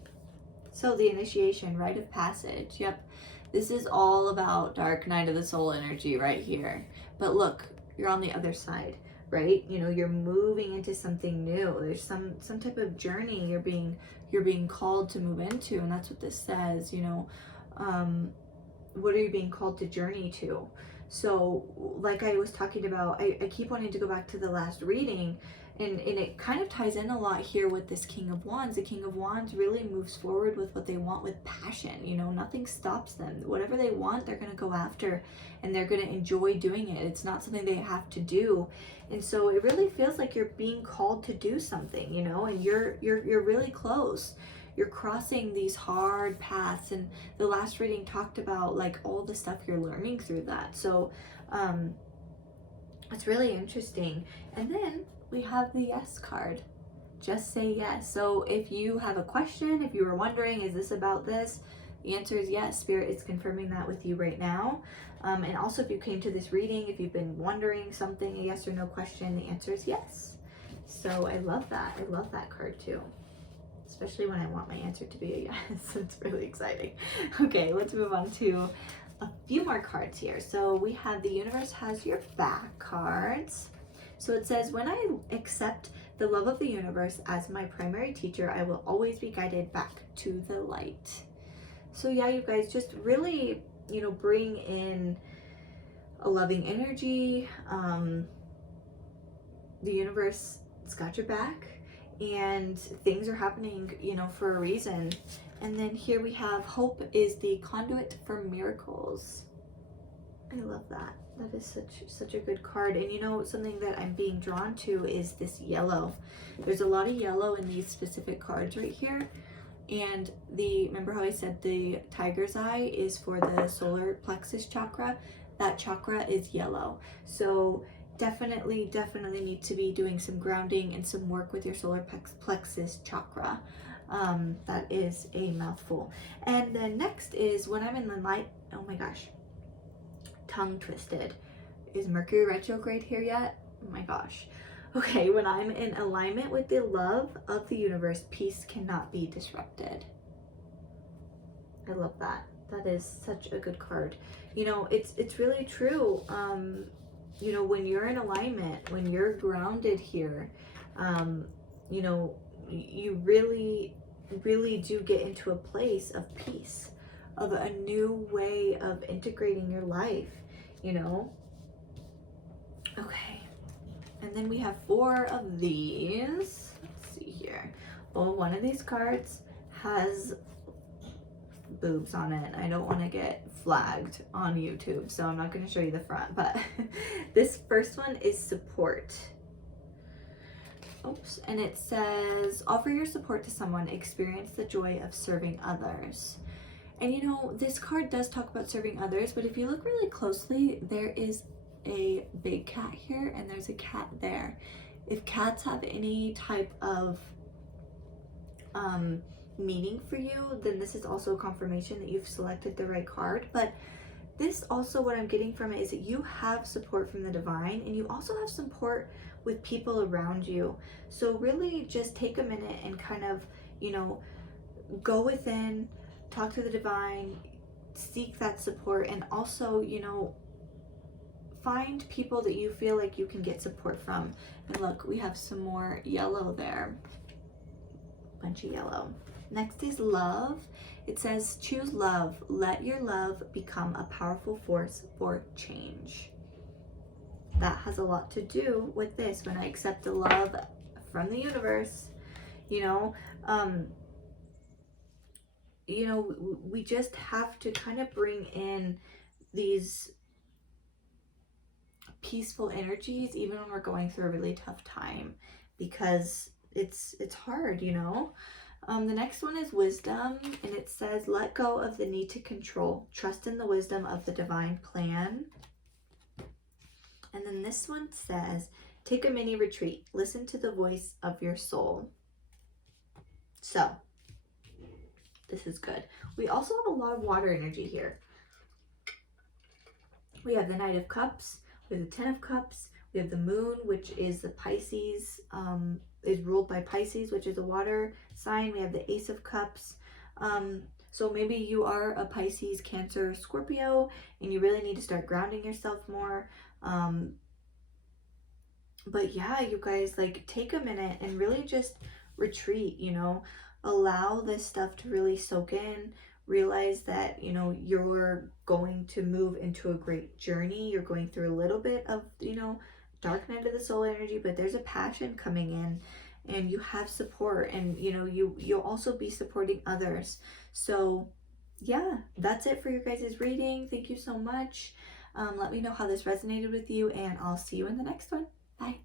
So the initiation, rite of passage. Yep. This is all about dark night of the soul energy right here. But look, you're on the other side, right? You know, you're moving into something new. There's some type of journey you're being called to move into, and that's what this says, you know. What are you being called to journey to? So like I was talking about, I keep wanting to go back to the last reading, and it kind of ties in a lot here with this King of Wands. The King of Wands really moves forward with what they want with passion. You know, nothing stops them. Whatever they want, they're going to go after, and they're going to enjoy doing it. It's not something they have to do. And so it really feels like you're being called to do something, you know, and you're really close. You're crossing these hard paths, and the last reading talked about like all the stuff you're learning through that. So it's really interesting. And then we have the yes card. Just say yes. So if you have a question, if you were wondering, is this about this? The answer is yes. Spirit is confirming that with you right now. And also if you came to this reading, if you've been wondering something, a yes or no question, the answer is yes. So I love that. I love that card too. Especially when I want my answer to be a yes. It's really exciting. Okay, let's move on to a few more cards here. So we have the universe has your back cards. So it says, when I accept the love of the universe as my primary teacher, I will always be guided back to the light. So yeah, you guys, just really, you know, bring in a loving energy. The universe has got your back, and things are happening, you know, for a reason. And then here we have hope is the conduit for miracles. I love that. That is such a good card. And you know, something that I'm being drawn to is this yellow. There's a lot of yellow in these specific cards right here. And remember how I said the tiger's eye is for the solar plexus chakra? That chakra is yellow. So definitely need to be doing some grounding and some work with your solar plexus chakra. That is a mouthful. And then next is when I'm in the light. Oh my gosh. Tongue twisted. Is Mercury retrograde here yet? Oh my gosh. Okay, when I'm in alignment with the love of the universe, peace cannot be disrupted. I love that. That is such a good card. You know, it's really true. You know, when you're in alignment, when you're grounded here, you know, you really do get into a place of peace, of a new way of integrating your life, you know. Okay, and then we have 4 of these. Let's see here. Well, one of these cards has boobs on it. I don't want to get flagged on YouTube, so I'm not going to show you the front, but this first one is support. Oops. And it says, offer your support to someone, experience the joy of serving others. And you know, this card does talk about serving others, but if you look really closely, there is a big cat here and there's a cat there. If cats have any type of meaning for you, then this is also a confirmation that you've selected the right card. But this also, what I'm getting from it is that you have support from the divine, and you also have support with people around you. So really just take a minute and kind of, you know, go within, talk to the divine, seek that support, and also, you know, find people that you feel like you can get support from. And look, we have some more yellow there. Bunch of yellow. Next is love. It says, choose love. Let your love become a powerful force for change. That has a lot to do with this. When I accept the love from the universe, you know, you know, we just have to kind of bring in these peaceful energies even when we're going through a really tough time, because it's hard, you know. The next one is wisdom, and it says, let go of the need to control. Trust in the wisdom of the divine plan. And then this one says, take a mini retreat. Listen to the voice of your soul. So, this is good. We also have a lot of water energy here. We have the Knight of Cups. We have the Ten of Cups. We have the Moon, which is the Pisces, is ruled by Pisces, which is a water sign. We have the Ace of Cups. So maybe you are a Pisces, Cancer, Scorpio, and you really need to start grounding yourself more. But yeah, you guys, like, take a minute and really just retreat, you know, allow this stuff to really soak in. Realize that, you know, you're going to move into a great journey. You're going through a little bit of, you know, dark night of the soul energy, but there's a passion coming in, and you have support, and, you know, you'll also be supporting others. So yeah, that's it for your guys' reading. Thank you so much. Let me know how this resonated with you, and I'll see you in the next one. Bye.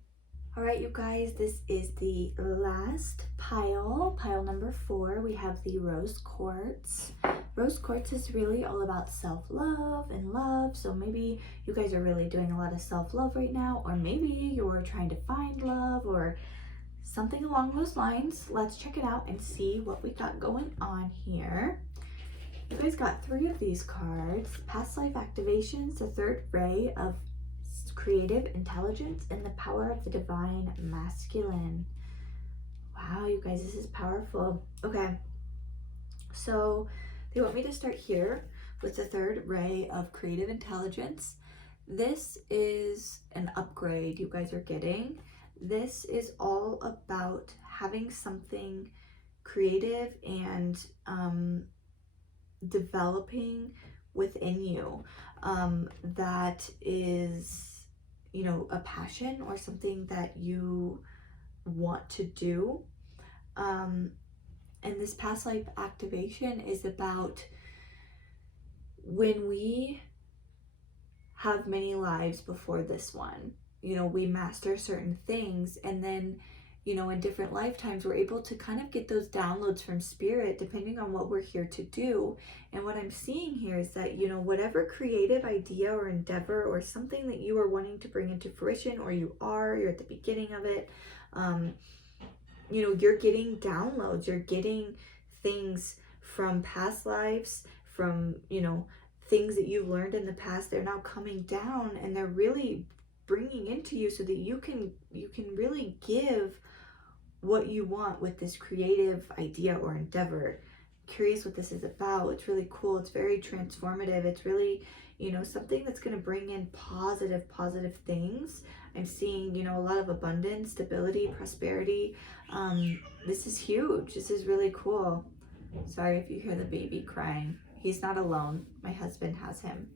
All right, you guys, this is the last pile number 4. We have the rose quartz. Rose quartz is really all about self-love and love. So maybe you guys are really doing a lot of self-love right now, or maybe you're trying to find love or something along those lines. Let's check it out and see what we got going on here. You guys got 3 of these cards. Past life activations, the third ray of creative intelligence, and the power of the divine masculine. Wow, you guys, this is powerful. Okay, so they want me to start here with the third ray of creative intelligence. This is an upgrade you guys are getting. This is all about having something creative and developing within you that is, you know, a passion or something that you want to do. And this past life activation is about when we have many lives before this one, you know, we master certain things, and then, you know, in different lifetimes, we're able to kind of get those downloads from spirit depending on what we're here to do. And what I'm seeing here is that, you know, whatever creative idea or endeavor or something that you are wanting to bring into fruition, or you're at the beginning of it, you know, you're getting downloads, you're getting things from past lives, from, you know, things that you've learned in the past. They're now coming down, and they're really bringing into you so that you can really give what you want with this creative idea or endeavor. Curious what this is about. It's really cool. It's very transformative. It's really, you know, something that's going to bring in positive things. I'm seeing, you know, a lot of abundance, stability, prosperity. This is huge. This is really cool. Sorry if you hear the baby crying. He's not alone. My husband has him.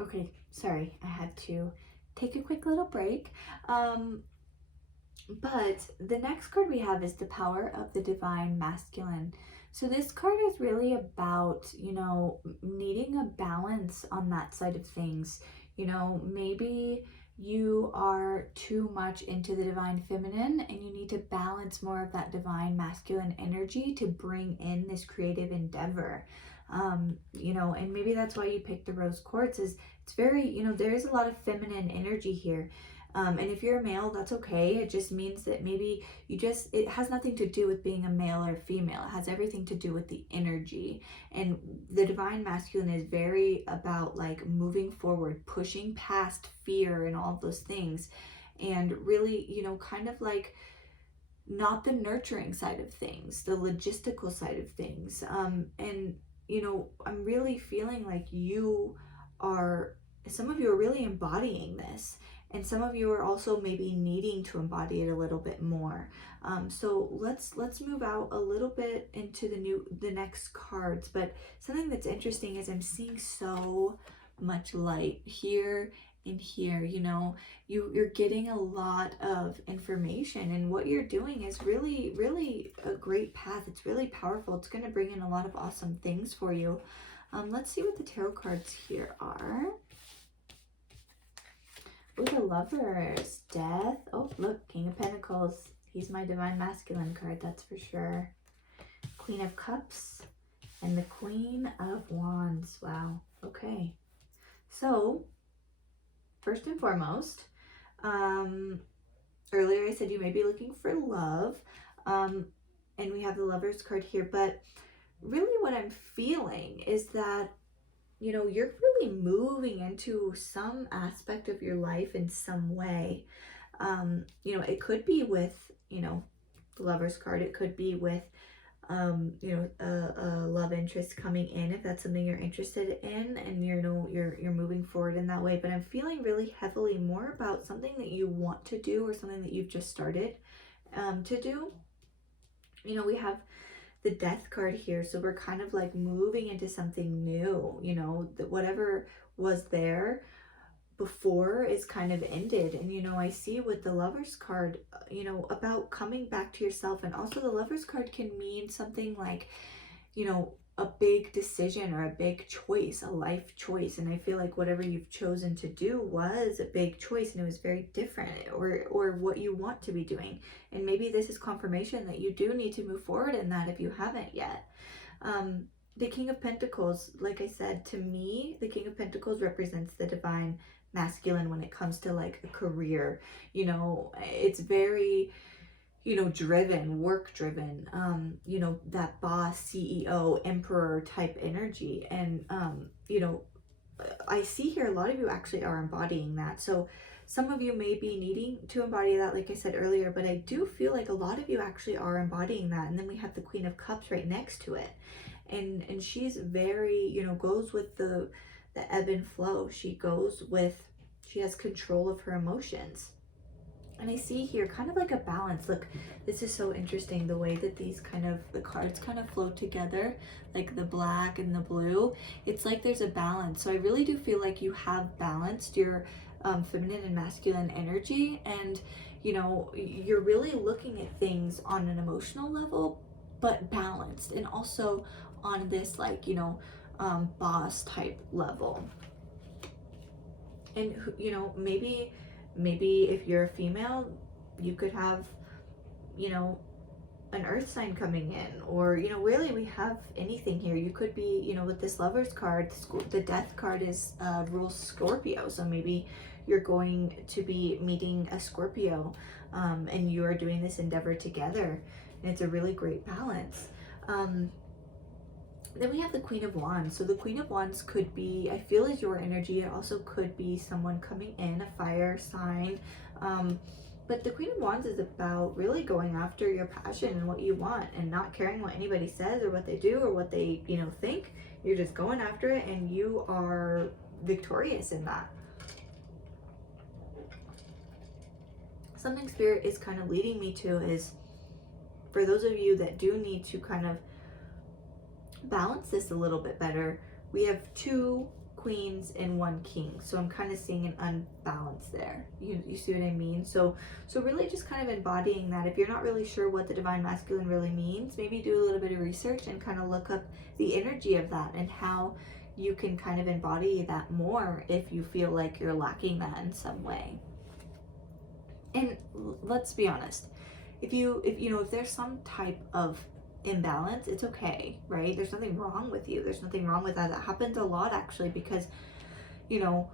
Okay, sorry. I had to take a quick little break. But the next card we have is the power of the divine masculine. So this card is really about, you know, needing a balance on that side of things. You know, maybe you are too much into the divine feminine, and you need to balance more of that divine masculine energy to bring in this creative endeavor. You know, and maybe that's why you picked the rose quartz. Is it's very, you know, there's a lot of feminine energy here. And if you're a male, that's okay. It just means that maybe it has nothing to do with being a male or female. It has everything to do with the energy. And the divine masculine is very about like moving forward, pushing past fear and all of those things. And really, you know, kind of like not the nurturing side of things, the logistical side of things. And, you know, I'm really feeling like some of you are really embodying this. And some of you are also maybe needing to embody it a little bit more. So let's move out a little bit into the next cards. But something that's interesting is I'm seeing so much light here in here. You know, you're getting a lot of information, and what you're doing is really, really a great path. It's really powerful. It's going to bring in a lot of awesome things for you. Let's see what the tarot cards here are. Oh, the Lovers, Death. Oh, look, King of Pentacles. He's my Divine Masculine card, that's for sure. Queen of Cups and the Queen of Wands. Wow. Okay. So, first and foremost, earlier I said you may be looking for love, and we have the Lovers card here, but really what I'm feeling is that, you know, you're really moving into some aspect of your life in some way. You know, it could be with, you know, the Lovers card. It could be with, you know, a love interest coming in, if that's something you're interested in, and you know, you're moving forward in that way. But I'm feeling really heavily more about something that you want to do, or something that you've just started to do. You know, we have the Death card here, so we're kind of like moving into something new. You know, that whatever was there before is kind of ended. And you know, I see with the Lovers card, you know, about coming back to yourself. And also the Lovers card can mean something like, you know, a big decision or a big choice, a life choice. And I feel like whatever you've chosen to do was a big choice, and it was very different, or what you want to be doing. And maybe this is confirmation that you do need to move forward in that if you haven't yet. The King of Pentacles, like I said, to me, the King of Pentacles represents the Divine Masculine when it comes to like a career. You know, it's very, you know, driven, work driven, you know, that boss, CEO, emperor type energy. And, you know, I see here a lot of you actually are embodying that. So some of you may be needing to embody that, like I said earlier, but I do feel like a lot of you actually are embodying that. And then we have the Queen of Cups right next to it. And she's very, you know, goes with the ebb and flow. She has control of her emotions. And I see here kind of like a balance. Look, this is so interesting, the way that the cards kind of flow together, like the black and the blue. It's like there's a balance. So I really do feel like you have balanced your feminine and masculine energy. And, you know, you're really looking at things on an emotional level, but balanced. And also on this, like, you know, boss type level. And, you know, maybe if you're a female, you could have, you know, an earth sign coming in, or, you know, really we have anything here. You could be, you know, with this Lovers card, the Death card is rules Scorpio. So maybe you're going to be meeting a Scorpio, and you are doing this endeavor together, and it's a really great balance. Then we have the Queen of Wands. So the Queen of Wands could be, I feel, is your energy. It also could be someone coming in, a fire sign. But the Queen of Wands is about really going after your passion and what you want, and not caring what anybody says or what they do or what they, you know, think. You're just going after it, and you are victorious in that. Something Spirit is kind of leading me to is, for those of you that do need to kind of balance this a little bit better, we have 2 queens and 1 king. So I'm kind of seeing an unbalance there. You see what I mean? So really just kind of embodying that. If you're not really sure what the Divine Masculine really means, maybe do a little bit of research and kind of look up the energy of that and how you can kind of embody that more if you feel like you're lacking that in some way. And let's be honest, if there's some type of imbalance, it's okay, right? There's nothing wrong with you. There's nothing wrong with that. That happens a lot, actually, because, you know,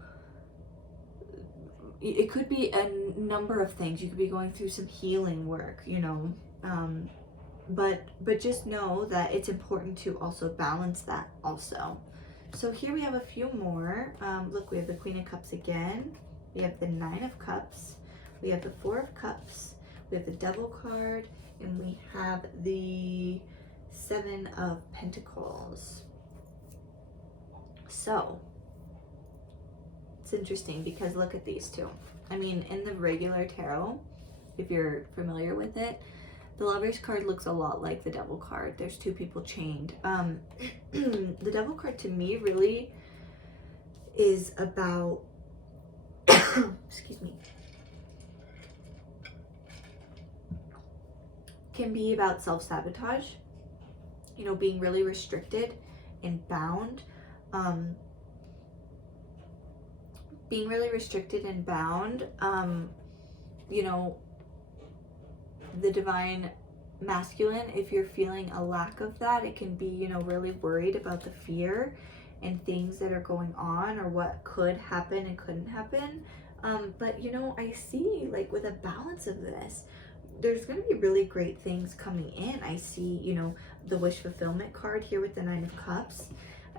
it could be a number of things. You could be going through some healing work, you know, but just know that it's important to also balance that also. So here we have a few more. Look, we have the Queen of Cups again. We have the 9 of Cups. We have the 4 of Cups. We have the Devil card. And we have the 7 of Pentacles. So it's interesting because look at these two. I mean, in the regular tarot, if you're familiar with it, the Lovers card looks a lot like the Devil card. There's 2 people chained. The Devil card to me really is about excuse me, can be about self-sabotage, you know, being really restricted and bound. Being really restricted and bound, you know, the divine masculine, if you're feeling a lack of that, it can be, you know, really worried about the fear and things that are going on or what could happen and couldn't happen. But, you know, I see, like, with a balance of this, there's going to be really great things coming in. I see, you know, the wish fulfillment card here with the 9 of Cups.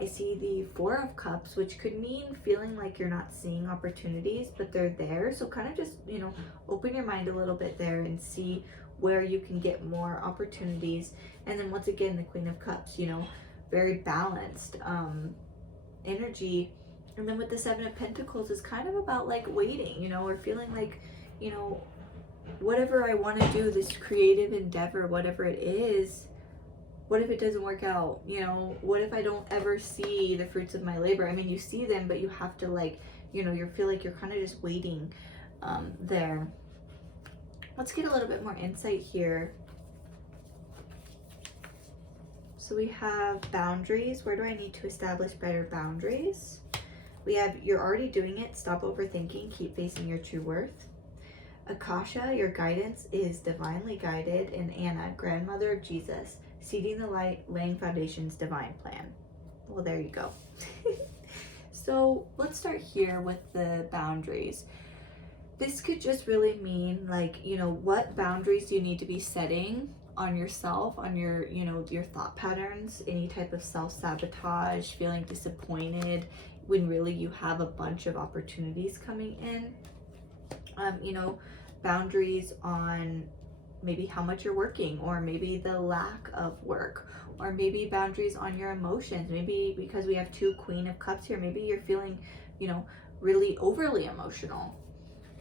I see the 4 of Cups, which could mean feeling like you're not seeing opportunities, but they're there. So kind of just, you know, open your mind a little bit there and see where you can get more opportunities. And then once again, the Queen of Cups, you know, very balanced energy. And then with the 7 of Pentacles is kind of about like waiting, you know, or feeling like, you know, whatever I want to do, this creative endeavor, whatever it is, what if it doesn't work out? You know, what if I don't ever see the fruits of my labor? I mean, you see them, but you have to, like, you know, you feel like you're kind of just waiting there. Let's get a little bit more insight here. So we have boundaries. Where do I need to establish better boundaries? We have, you're already doing it. Stop overthinking. Keep facing your true worth. Akasha, your guidance is divinely guided. And Anna, grandmother of Jesus, seeding the light, laying foundations, divine plan. Well, there you go. So let's start here with the boundaries. This could just really mean, like, you know, what boundaries do you need to be setting on yourself, on your, you know, your thought patterns, any type of self-sabotage, feeling disappointed when really you have a bunch of opportunities coming in. You know, boundaries on maybe how much you're working, or maybe the lack of work, or maybe boundaries on your emotions. Maybe because we have 2 Queen of Cups here, maybe you're feeling, you know, really overly emotional.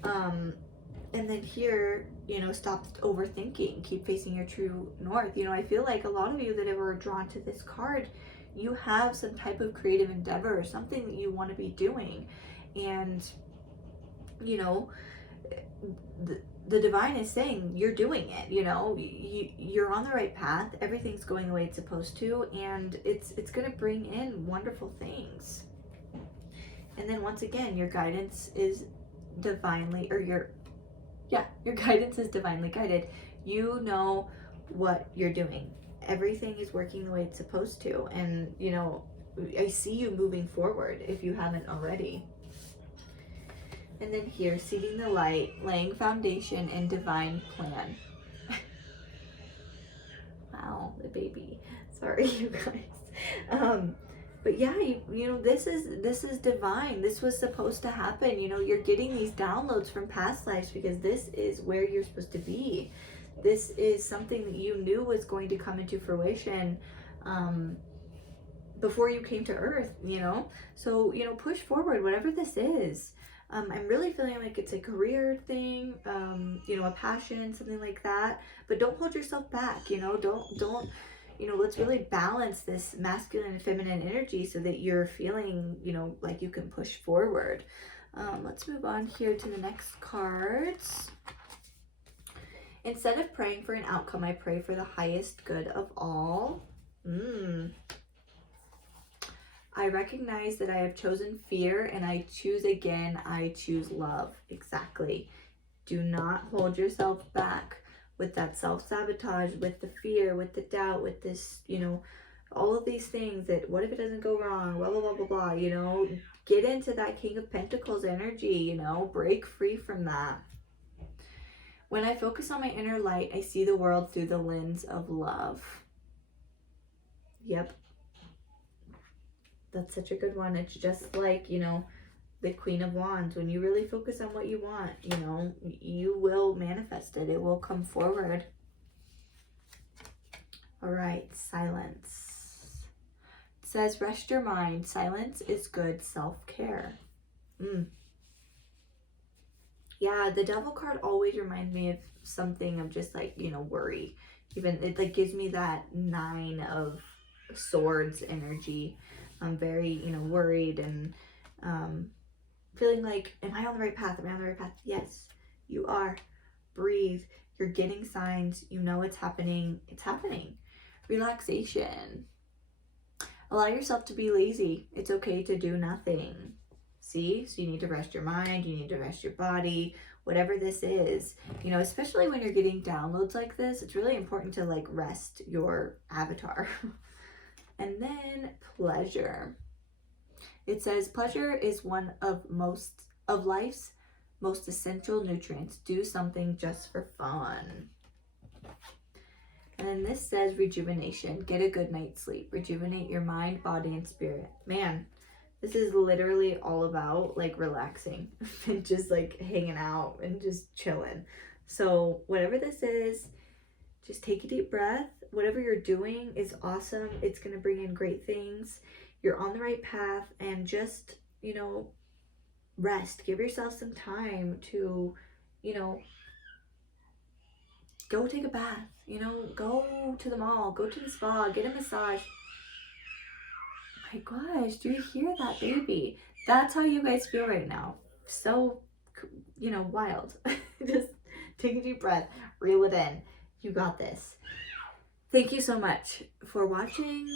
And then here, you know, stop overthinking, keep facing your true north. You know, I feel like a lot of you that are drawn to this card, you have some type of creative endeavor or something that you want to be doing. And, you know, the divine is saying you're doing it, you know, you're on the right path. Everything's going the way it's supposed to, and it's going to bring in wonderful things. And then once again, your guidance is divinely, or your guidance is divinely guided. You know what you're doing. Everything is working the way it's supposed to. And, you know, I see you moving forward if you haven't already. And then here, seeding the light, laying foundation, and divine plan. Wow, the baby. Sorry, you guys. But yeah, you know, this is divine. This was supposed to happen. You know, you're getting these downloads from past lives because this is where you're supposed to be. This is something that you knew was going to come into fruition before you came to Earth, you know? So, you know, push forward, whatever this is. I'm really feeling like it's a career thing, you know, a passion, something like that. But don't hold yourself back, you know, don't, you know, let's really balance this masculine and feminine energy so that you're feeling, you know, like you can push forward. Let's move on here to the next cards. Instead of praying for an outcome, I pray for the highest good of all. I recognize that I have chosen fear and I choose again. I choose love. Exactly. Do not hold yourself back with that self-sabotage, with the fear, with the doubt, with this, you know, all of these things that what if it doesn't go wrong, blah, blah, blah, blah, blah, you know, get into that King of Pentacles energy, you know, break free from that. When I focus on my inner light, I see the world through the lens of love. Yep. That's such a good one. It's just like, you know, the Queen of Wands. When you really focus on what you want, you know, you will manifest it. It will come forward. All right, silence. It says, rest your mind. Silence is good self-care. Yeah, the Devil card always reminds me of something of just like, you know, worry. Even it like gives me that 9 of Swords energy. I'm very, you know, worried and feeling like, am I on the right path? Am I on the right path? Yes, you are. Breathe. You're getting signs. You know it's happening. It's happening. Relaxation. Allow yourself to be lazy. It's okay to do nothing. See? So you need to rest your mind. You need to rest your body. Whatever this is, you know, especially when you're getting downloads like this, it's really important to like rest your avatar. And then pleasure. It says pleasure is one of life's most essential nutrients. Do something just for fun. And then this says rejuvenation. Get a good night's sleep. Rejuvenate your mind, body, and spirit. Man, this is literally all about like relaxing and just like hanging out and just chilling. So whatever this is, just take a deep breath. Whatever you're doing is awesome. It's going to bring in great things. You're on the right path, and just, you know, rest. Give yourself some time to, you know, go take a bath, you know, go to the mall, go to the spa, get a massage. Oh my gosh, do you hear that, baby? That's how you guys feel right now. So, you know, wild. Just take a deep breath, reel it in. You got this. Thank you so much for watching.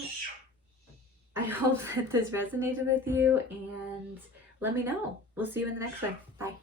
I hope that this resonated with you, and let me know. We'll see you in the next one. Bye.